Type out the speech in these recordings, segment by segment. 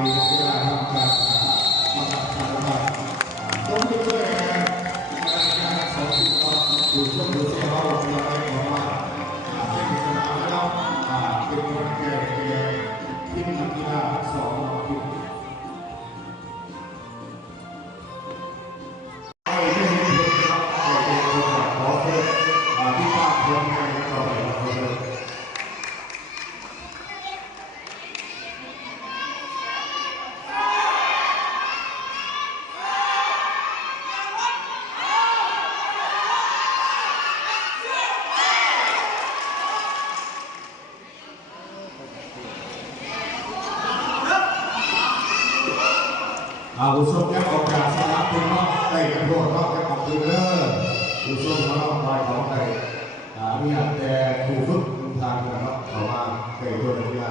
นักกีฬาทำการมาตัดขาดมาต้องมีด้วยนะการสอนที่เราอยู่ช่วงดูเสียเราเราได้บอกว่าเป็นสนามแล้วเป็นคนแก่ที่นักกีฬาสอนเราที่ผู้ชมยังออกจากสนามเป็นน้องไก่กระโดดน้องจะออกดูเด้อผู้ชมมาน้องไปของไก่มีอันแต่ผู้ฝึกทางนะครับเขามาไก่ตัวนักกีฬา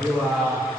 ที่ว่า